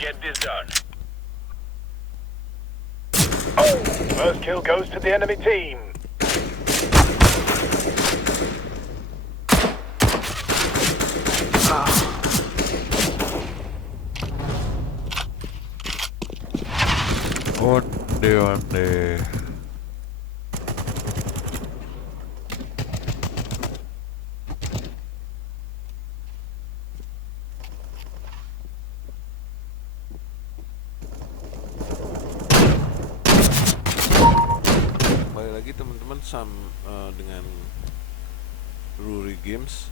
Get this done. Oh, first kill goes to the enemy team. Onde onde. Kembali lagi teman-teman dengan Ruri Games.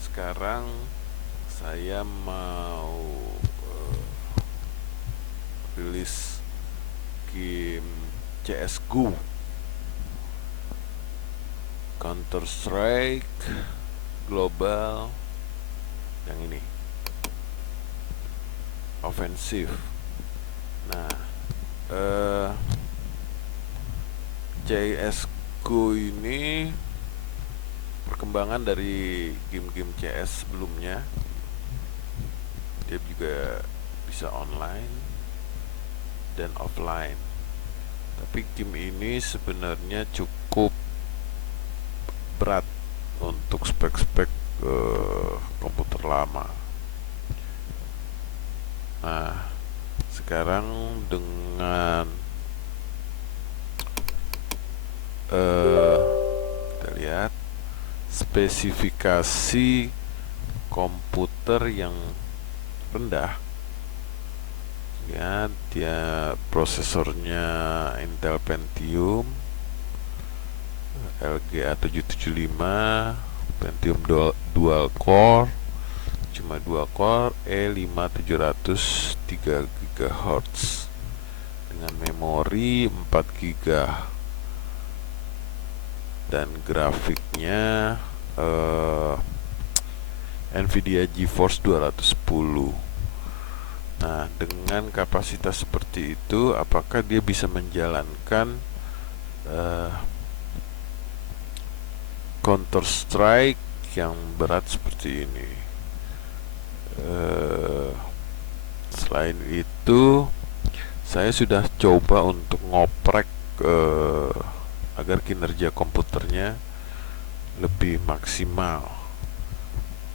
Sekarang saya mau rilis game CS:GO, Counter Strike Global, yang ini Offensive. Nah, CS:GO ini perkembangan dari game-game CS sebelumnya. Dia juga bisa online dan offline. Tapi game ini sebenarnya cukup berat untuk spek-spek komputer lama. Nah, sekarang dengan kita lihat spesifikasi komputer yang rendah, ya, dia prosesornya Intel Pentium LGA 775, Pentium dual core, cuma 2 core, E5 700 3 GHz dengan memori 4 GB dan grafiknya Nvidia GeForce 210. Nah, dengan kapasitas seperti itu, apakah dia bisa menjalankan Counter Strike yang berat seperti ini? Selain itu, saya sudah coba untuk ngoprek agar kinerja komputernya lebih maksimal.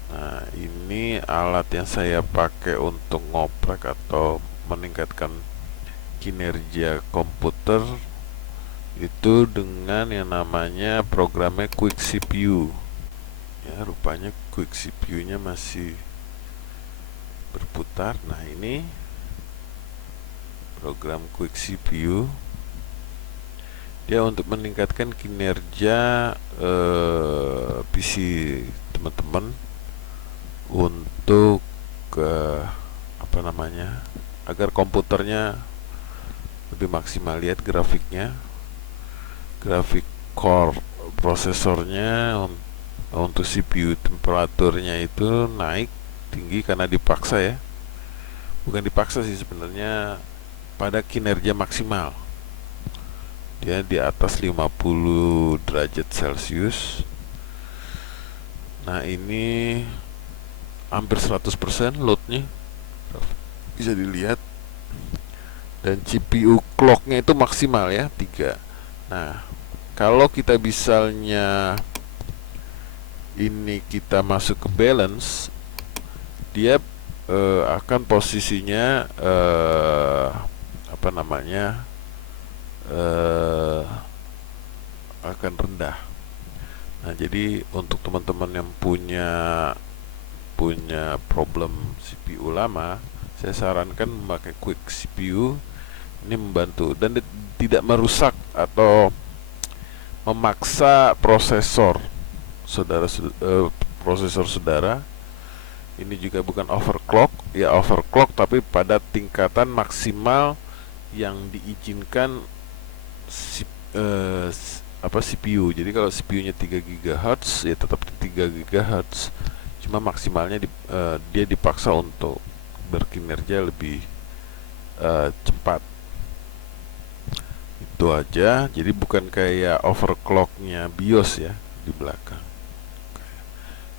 Nah, ini alat yang saya pakai untuk ngoprek atau meningkatkan kinerja komputer itu dengan yang namanya programnya Quick CPU. Ya, rupanya Quick CPU-nya masih berputar. Nah, ini program Quick CPU. Dia untuk meningkatkan kinerja PC teman-teman untuk agar komputernya lebih maksimal. Lihat grafiknya, grafik core prosesornya untuk CPU temperaturnya itu naik tinggi karena dipaksa, ya, bukan dipaksa sih sebenarnya, pada kinerja maksimal. Dia di atas 50 derajat Celcius. Nah, ini hampir 100% loadnya, bisa dilihat. Dan CPU clocknya itu maksimal, ya, 3. Nah, kalau kita misalnya ini kita masuk ke balance, dia akan posisinya akan rendah. Nah, jadi untuk teman-teman yang punya problem CPU lama, saya sarankan memakai Quick CPU. Ini membantu dan tidak merusak atau memaksa prosesor saudara. Ini juga bukan overclock, ya overclock tapi pada tingkatan maksimal yang diizinkan CPU. Jadi kalau CPU-nya 3 GHz, ya tetap 3 GHz. Cuma maksimalnya dia dipaksa untuk berkinerja lebih cepat. Itu aja. Jadi bukan kayak overclocknya BIOS, ya, di belakang.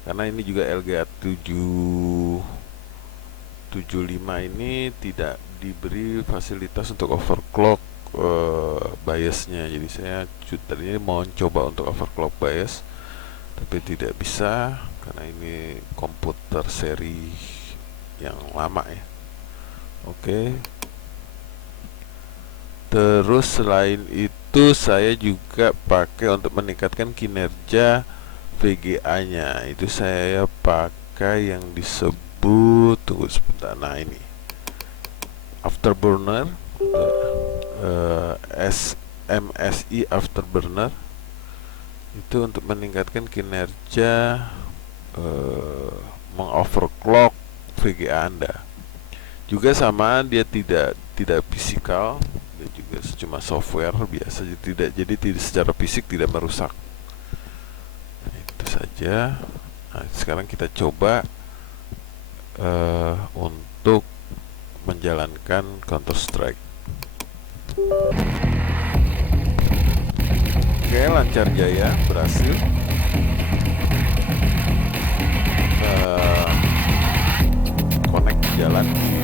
Karena ini juga LGA 75 ini tidak diberi fasilitas untuk overclock biasnya. Jadi saya tadinya mau coba untuk overclock bias, tapi tidak bisa karena ini komputer seri yang lama ya. Oke. Terus selain itu saya juga pakai untuk meningkatkan kinerja VGA-nya. Itu saya pakai yang disebut, tunggu sebentar. Nah, ini Afterburner, MSI Afterburner. Itu untuk meningkatkan kinerja mengoverclock VGA Anda. Juga sama, dia tidak fisikal, dia juga cuma software biasa, jadi tidak secara fisik tidak merusak. Nah, itu saja. Nah, sekarang kita coba untuk menjalankan Counter Strike. Oke, lancar jaya, berhasil. Connect jalan di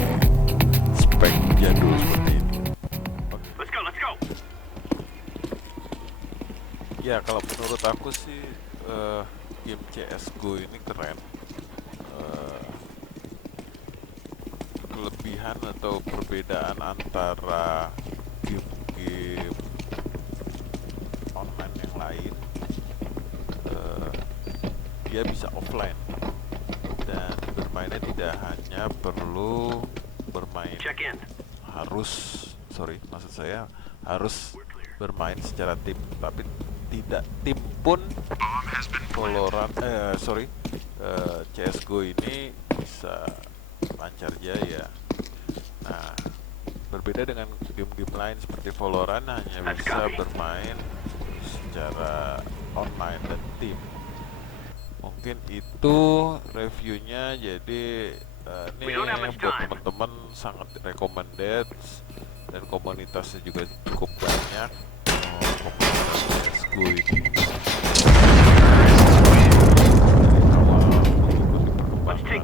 spek jadul seperti ini. Let's go. Ya, kalau menurut aku sih game CS:GO ini keren. Kelebihan atau perbedaan antara game-game online yang lain, dia bisa offline dan bermainnya tidak hanya perlu bermain harus bermain secara tim, tapi tidak tim pun CS:GO ini bisa lancar jaya. Nah, berbeda dengan game-game lain seperti Valorant, hanya bisa bermain secara online dan tim. Mungkin itu reviewnya. Jadi ini buat teman-teman sangat recommended dan komunitasnya juga cukup banyak. Komunitas CS:GO ini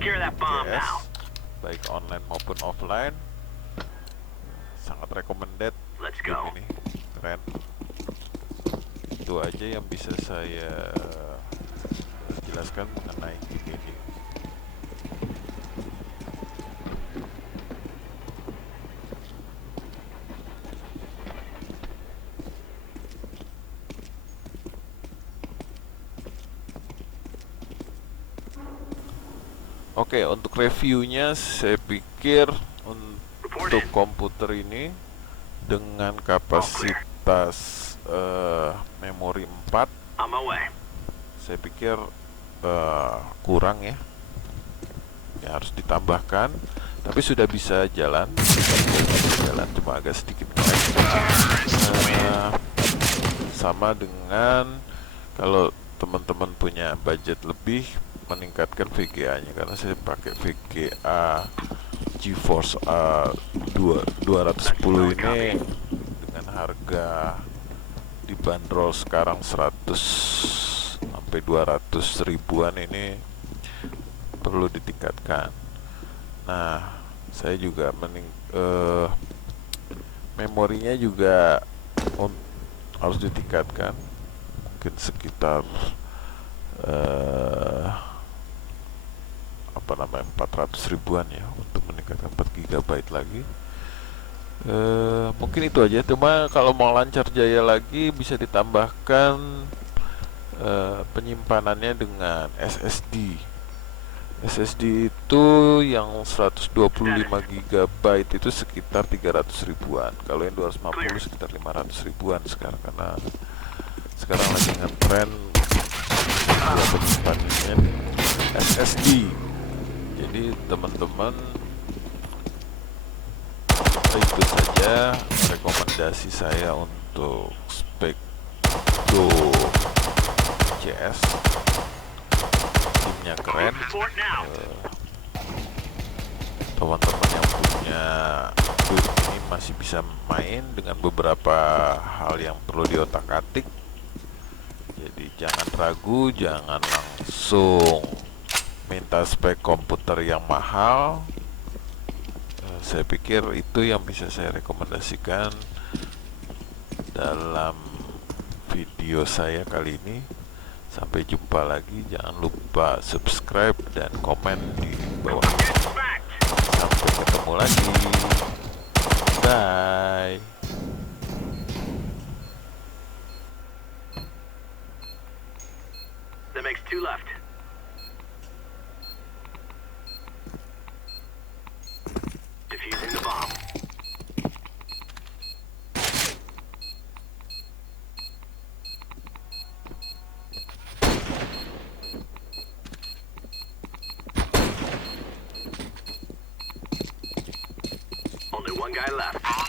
CS, baik online maupun offline, sangat recommended. Game ini keren. Itu aja yang bisa saya jelaskan mengenai game ini. Oke, untuk reviewnya saya pikir untuk komputer ini dengan kapasitas memori 4, saya pikir kurang ya. Harus ditambahkan, tapi sudah bisa jalan cuma agak sedikit sama dengan kalau teman-teman punya budget lebih, meningkatkan VGA nya, karena saya pakai VGA GeForce 210 ini dengan harga dibanderol sekarang 100 sampai 200 ribuan, ini perlu ditingkatkan. Nah, saya juga memorinya juga harus ditingkatkan, mungkin sekitar 400 ribuan ya, untuk meningkatkan 4 GB lagi. Mungkin itu aja. Cuma kalau mau lancar jaya lagi, bisa ditambahkan penyimpanannya dengan SSD. SSD itu yang 125 GB itu sekitar 300 ribuan. Kalau yang 250 sekitar 500 ribuan sekarang, karena sekarang lagi ngetren penyimpanannya SSD. Jadi teman-teman, itu saja rekomendasi saya untuk spek Go CS. Timnya keren. Teman-teman yang punya duit ini masih bisa main dengan beberapa hal yang perlu diotak-atik. Jadi jangan ragu, jangan langsung minta spek komputer yang mahal. Saya pikir itu yang bisa saya rekomendasikan dalam video saya kali ini. Sampai jumpa lagi, jangan lupa subscribe dan komen di bawah. Sampai ketemu lagi, bye. That makes 2 left. Defusing the bomb. Only 1 guy left.